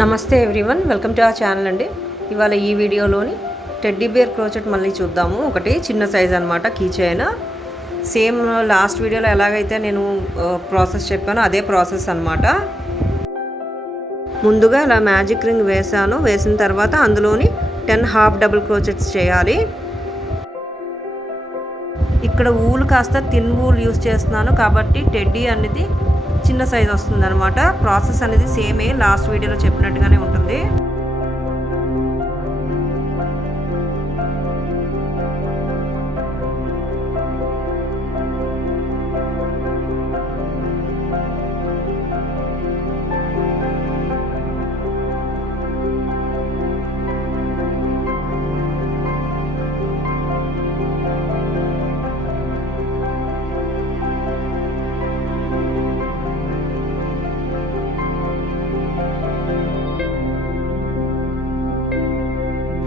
నమస్తే everyone, welcome to our channel అండి. ఇవాళ ఈ వీడియోలోని టెడ్డీ బేర్ క్రోచెట్ మళ్ళీ చూద్దాము. ఒకటి చిన్న సైజ్ అనమాట, కీ చైన్. సేమ్ లాస్ట్ వీడియోలో ఎలాగైతే నేను ప్రాసెస్ చెప్పానో అదే ప్రాసెస్ అనమాట. ముందుగా ఇలా మ్యాజిక్ రింగ్ వేసాను. వేసిన తర్వాత అందులోని 10 హాఫ్ డబుల్ క్రోచెట్స్ చేయాలి. ఇక్కడ ఊలు కాస్త థిన్ ఊల్ యూస్ చేస్తున్నాను కాబట్టి టెడ్డీ అనేది చిన్న సైజ్ వస్తుంది అనమాట. ప్రాసెస్ అనేది సేమే, లాస్ట్ వీడియోలో చెప్పినట్టుగానే ఉంటుంది.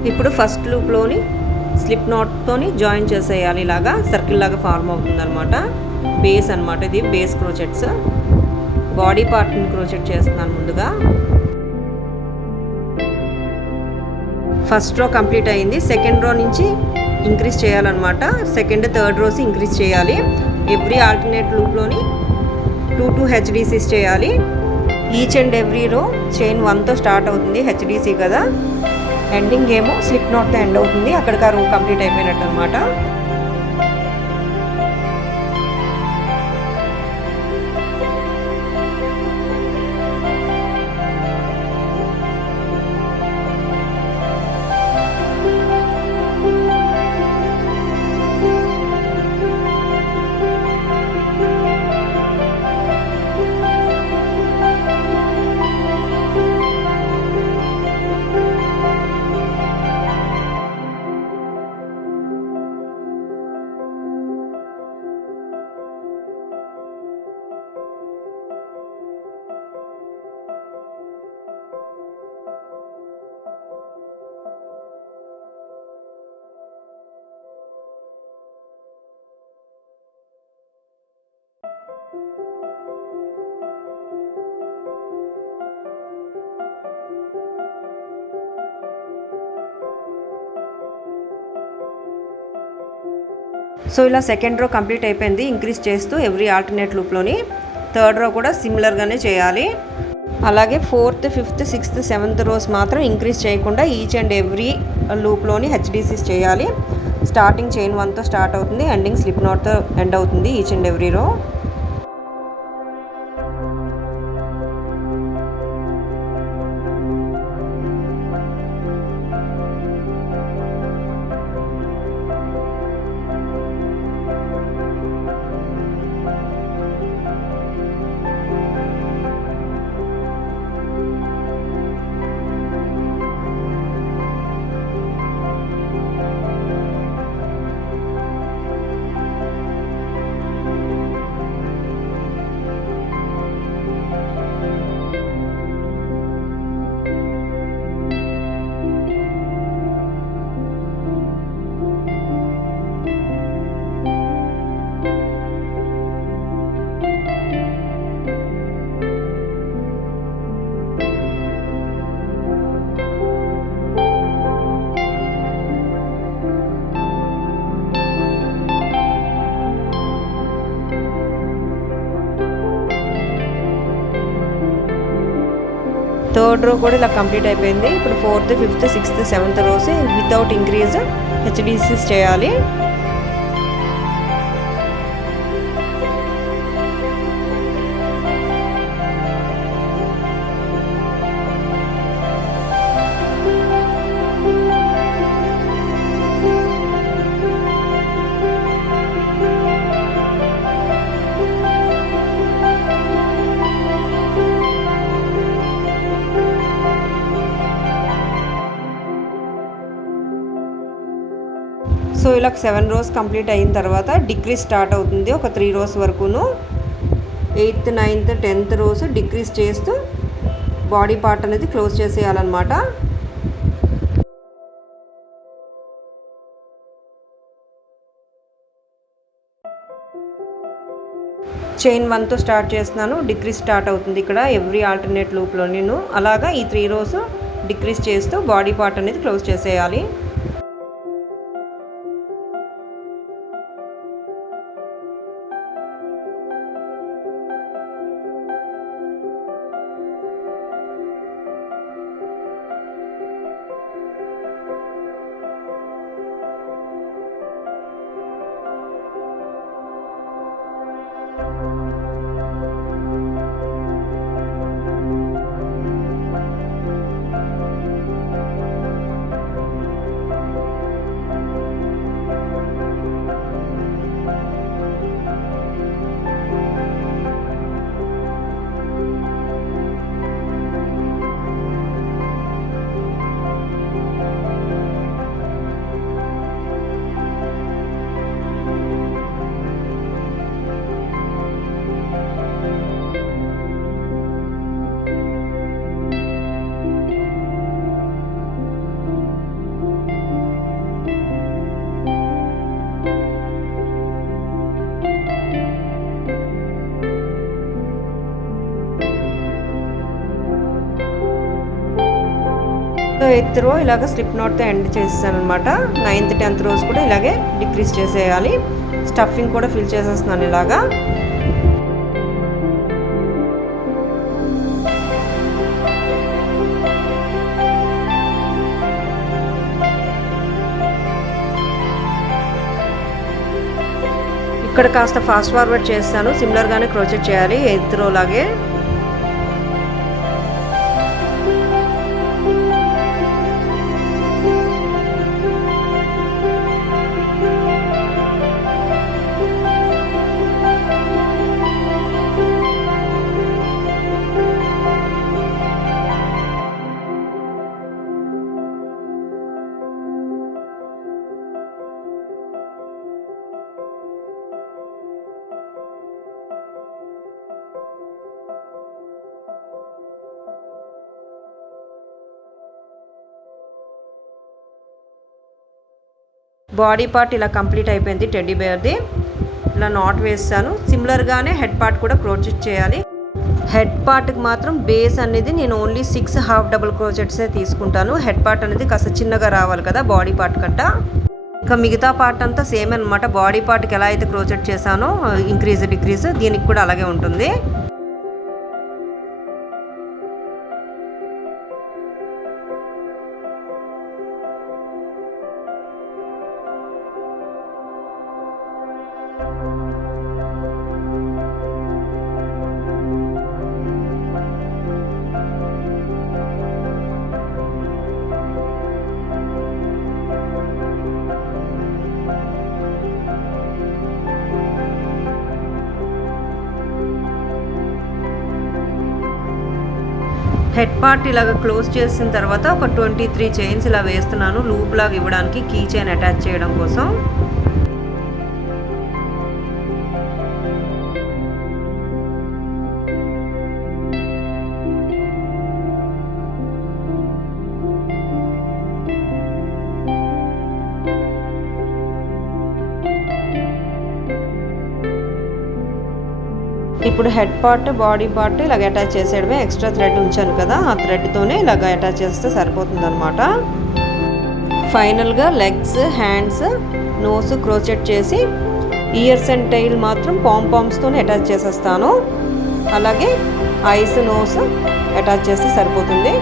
ఇప్పుడు ఫస్ట్ లూప్లోని స్లిప్ నాట్తోని జాయిన్ చేసేయాలి. ఇలాగా సర్కిల్ లాగా ఫార్మ్ అవుతుంది అనమాట. బేస్ అనమాట, ఇది బేస్ క్రోచెట్స్. బాడీ పార్ట్ని క్రోచెట్ చేస్తున్నాను ముందుగా. ఫస్ట్ రో కంప్లీట్ అయింది. సెకండ్ రో నుంచి ఇంక్రీజ్ చేయాలన్నమాట. సెకండ్ థర్డ్ రోస్ ఇంక్రీజ్ చేయాలి. ఎవ్రీ ఆల్టర్నేట్ లూప్లోని 2 హెచ్డిసిస్ చేయాలి. Each and every row chain 1తో స్టార్ట్ అవుతుంది, హెచ్డిసి కదా. ఎండింగ్ ఏమో స్లిప్ నాట్తో ఎండ్ అవుతుంది. అక్కడికి ఆ రో కంప్లీట్ అయిపోయినట్టు అనమాట. సో ఇలా సెకండ్ రో కంప్లీట్ అయిపోయింది. ఇంక్రీజ్ చేస్తూ ఎవ్రీ ఆల్టర్నేట్ లూప్లోని థర్డ్ రో కూడా సిమిలర్గానే చేయాలి. అలాగే 4th, 5th, 6th, 7th rose మాత్రం ఇంక్రీజ్ చేయకుండా ఈచ్ అండ్ ఎవ్రీ లూప్లోని హెచ్డిసిస్ చేయాలి. స్టార్టింగ్ చైన్ 1తో స్టార్ట్ అవుతుంది, ఎండింగ్ స్లిప్ నాట్తో ఎండ్ అవుతుంది ఈచ్ అండ్ ఎవ్రీ రో. థర్డ్ రో కూడా ఇలా కంప్లీట్ అయిపోయింది. ఇప్పుడు 4th, 5th, 6th, 7th rose without increase హెచ్డిసిస్ చేయాలి. సో ఇలా 7 రోస్ కంప్లీట్ అయిన తర్వాత డిక్రీజ్ స్టార్ట్ అవుతుంది ఒక 3 రోస్ వరకును. 8th, 9th, 10th rows decrease చేస్తూ బాడీ పార్ట్ అనేది క్లోజ్ చేసేయాలన్నమాట. చైన్ 1తో స్టార్ట్ చేస్తున్నాను, డిక్రీస్ స్టార్ట్ అవుతుంది ఇక్కడ ఎవ్రీ ఆల్టర్నేట్ లూప్లో. నేను అలాగా ఈ 3 రోస్ డిక్రీస్ చేస్తూ బాడీ పార్ట్ అనేది క్లోజ్ చేసేయాలి. సో 8th రో ఇలాగ స్లిప్ నాట్తో ఎండ్ చేసేసాను అనమాట. 9th 10th రోస్ కూడా ఇలాగే డిక్రీస్ చేసేయాలి. స్టఫింగ్ కూడా ఫిల్ చేసేస్తున్నాను ఇలాగా. ఇక్కడ కాస్త ఫాస్ట్ ఫార్వర్డ్ చేస్తాను, సిమిలర్గానే క్రోచెట్ చేయాలి 8th రో లాగే. బాడీ పార్ట్ ఇలా కంప్లీట్ అయిపోయింది టెడ్డీ బేర్ది. ఇలా నాట్ వేస్తాను. సిమిలర్గానే హెడ్ పార్ట్ కూడా క్రోచెట్ చేయాలి. హెడ్ పార్ట్కి మాత్రం బేస్ అనేది నేను ఓన్లీ 6 హాఫ్ డబుల్ క్రోచెట్సే తీసుకుంటాను. హెడ్ పార్ట్ అనేది కాస్త చిన్నగా రావాలి కదా బాడీ పార్ట్ కంట. ఇంకా మిగతా పార్ట్ అంతా సేమ్ అనమాట. బాడీ పార్ట్కి ఎలా అయితే క్రోచెట్ చేశానో ఇంక్రీజ్ డిక్రీజ్ దీనికి కూడా అలాగే ఉంటుంది. హెడ్ పార్ట్ ఇలాగ క్లోజ్ చేసిన తర్వాత ఒక 23 చైన్స్ ఇలా వేస్తున్నాను లూప్ లాగా ఇవ్వడానికి, కీ చైన్ అటాచ్ చేయడం కోసం. ఇప్పుడు హెడ్ పార్ట్ బాడీ పార్ట్ ఇలాగ అటాచ్ చేసేయడమే. ఎక్స్ట్రా థ్రెడ్ ఉంచాను కదా, ఆ థ్రెడ్తోనే ఇలాగ అటాచ్ చేస్తే సరిపోతుంది అనమాట. ఫైనల్గా లెగ్స్, హ్యాండ్స్, నోస్ క్రోచెట్ చేసి ఇయర్స్ అండ్ టైల్ మాత్రం పామ్స్తోనే అటాచ్ చేసేస్తాను. అలాగే ఐస్, నోస్ అటాచ్ చేస్తే సరిపోతుంది.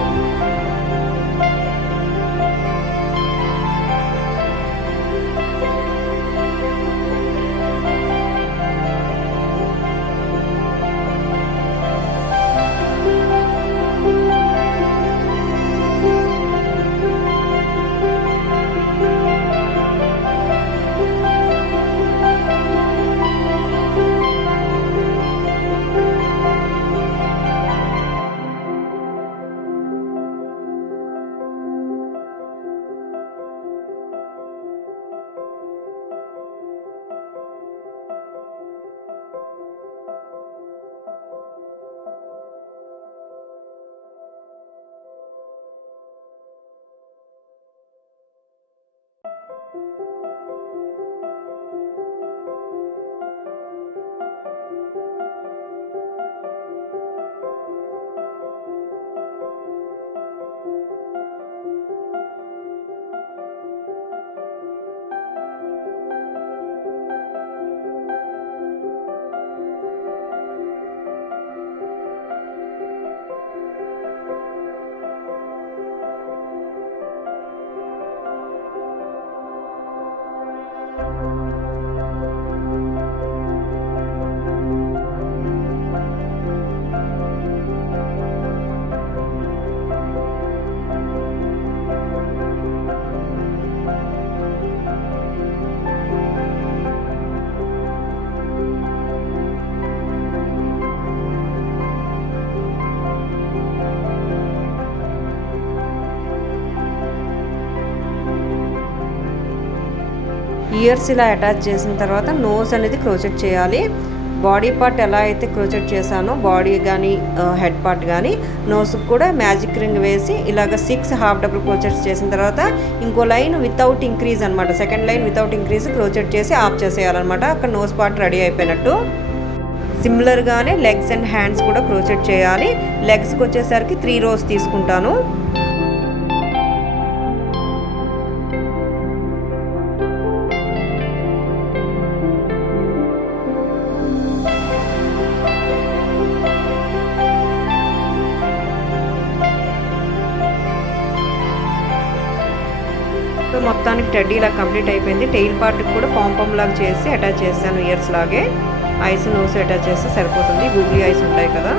ఇయర్స్ ఇలా అటాచ్ చేసిన తర్వాత నోస్ అనేది క్రోచెట్ చేయాలి. బాడీ పార్ట్ ఎలా అయితే క్రోచెట్ చేశానో బాడీ కానీ హెడ్ పార్ట్ కానీ నోస్కి కూడా మ్యాజిక్ రింగ్ వేసి ఇలాగ 6 హాఫ్ డబుల్ క్రోచెట్స్ చేసిన తర్వాత ఇంకో లైన్ వితౌట్ ఇంక్రీజ్ అనమాట, second line without increase crochet చేసి ఆఫ్ చేసేయాలన్నమాట. అక్కడ నోస్ పార్ట్ రెడీ అయిపోయినట్టు. సిమిలర్గానే లెగ్స్ అండ్ హ్యాండ్స్ కూడా క్రోచెట్ చేయాలి. లెగ్స్కి వచ్చేసరికి 3 రోస్ తీసుకుంటాను. మొత్తానికి టెడ్డీ ఇలా కంప్లీట్ అయిపోయింది. టెయిల్ పార్ట్కి కూడా పాంపమ్ లాగా చేసి అటాచ్ చేశాను ఇయర్స్ లాగే. ఐస్ నోస్ అటాచ్ చేస్తే సరిపోతుంది, గూగ్లీ ఐస్ ఉంటాయి కదా.